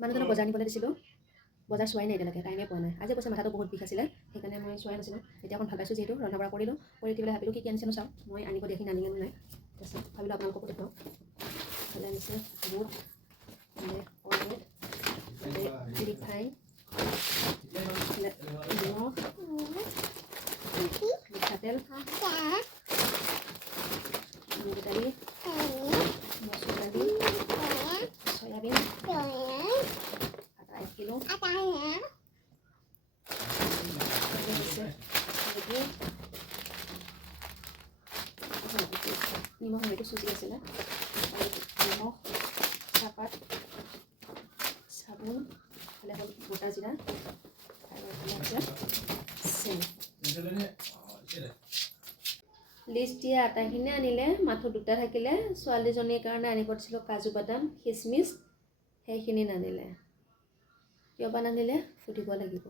মানুহজনক বজাৰ নিবলৈ দিছিলোঁ বজাৰ চোৱাই নাই এতিয়ালৈকে টাইমে পোৱা নাই আজি কৈছে মাথাটো বহুত বিষ আছিলে সেইকাৰণে মই চোৱাই নাছিলোঁ এতিয়া অকণ ভাল পাইছোঁ যিহেতু ৰন্ধা বঢ়া কৰিলোঁ কৰি উঠি পেলাই ভাবিলোঁ কি আনিছেনো চাওঁ মই আনিব দিয়াখিনি আনিলে নাই তাৰপিছত ভাবিলোঁ আপোনালোককো দেখুৱাওঁ ভালে আনিছে বুট অইল ৰিফাইন নিমখ মিঠাতেল মুগ দালি মচুৰ দালি চয়াবিন আটা 1 কিলো নিমখ হয়তো চুজি আছিলে নিমখ চাহপাত চাবোন এইফালে হ'ল গোটা জিৰা আৰু এইফালে আছে চেনি লিষ্ট দিয়া আটাখিনি আনিলে মাথো দুটা থাকিলে ছোৱালীজনীৰ কাৰণে আনিব দিছিলোঁ কাজু বাদাম খিচমিচ সেইখিনি নানিলে কিয় বা নানিলে সুধিব লাগিব